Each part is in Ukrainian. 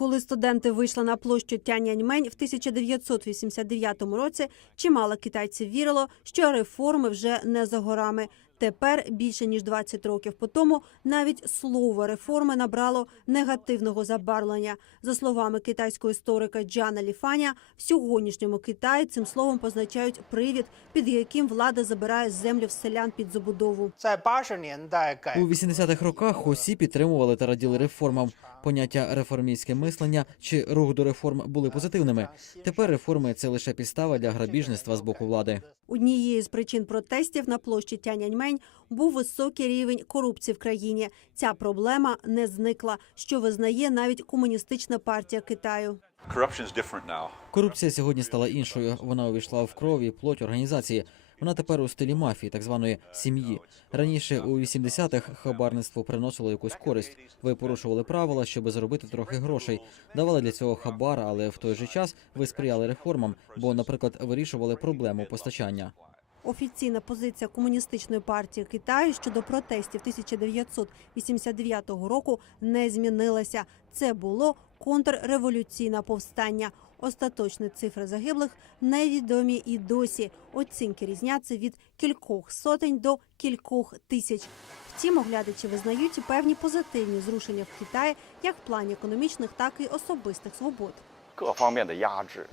Коли студенти вийшли на площу Тяньаньмень в 1989 році, чимало китайців вірило, що реформи вже не за горами. Тепер більше ніж 20 років по тому навіть слово реформи набрало негативного забарвлення. За словами китайського історика Джана Ліфаня, в сьогоднішньому Китаї цим словом позначають привід, під яким влада забирає землю в селян під забудову. у 80-х роках. Усі підтримували та раділи реформам. Поняття реформістське мислення чи рух до реформ були позитивними. Тепер реформи це лише підстава для грабіжництва з боку влади. Однією з причин протестів на площі Тяньаньмей Тяньаньмень був високий рівень корупції в країні. Ця проблема не зникла, що визнає навіть комуністична партія Китаю. Корупція сьогодні стала іншою. Вона увійшла в кров і плоть організації. Вона тепер у стилі мафії, так званої сім'ї. Раніше у 80-х хабарництво приносило якусь користь. Ви порушували правила, щоб заробити трохи грошей. Давали для цього хабар, але в той же час ви сприяли реформам, бо, наприклад, вирішували проблему постачання. Офіційна позиція комуністичної партії Китаю щодо протестів 1989 року не змінилася. Це було контрреволюційне повстання. Остаточні цифри загиблих невідомі і досі. Оцінки різняться від кількох сотень до кількох тисяч. Втім, оглядачі визнають певні позитивні зрушення в Китаї як в плані економічних, так і особистих свобод.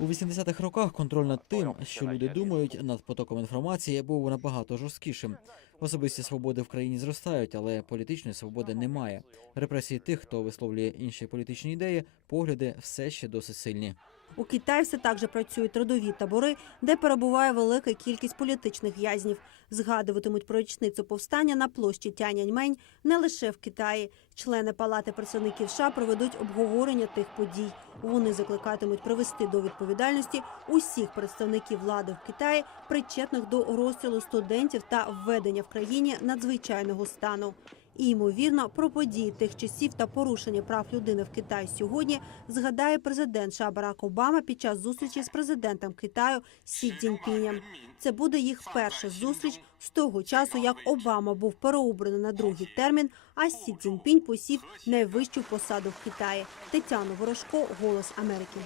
У 80-х роках контроль над тим, що люди думають над потоком інформації, був набагато жорсткішим. Особисті свободи в країні зростають, але політичної свободи немає. Репресії тих, хто висловлює інші політичні ідеї, погляди все ще досить сильні. У Китаї все так же працюють трудові табори, де перебуває велика кількість політичних в'язнів. Згадуватимуть про річницю повстання на площі Тяньаньмень не лише в Китаї. Члени палати представників США проведуть обговорення тих подій. Вони закликатимуть привести до відповідальності усіх представників влади в Китаї, причетних до розстрілу студентів та введення в країні надзвичайного стану. І ймовірно про події тих часів та порушення прав людини в Китаї сьогодні згадає президент США Барак Обама під час зустрічі з президентом Китаю Сі Цзіньпінем. Це буде їх перша зустріч з того часу, як Обама був переобраний на другий термін, а Сі Цзіньпінь посів найвищу посаду в Китаї. Тетяна Ворожко, Голос Америки.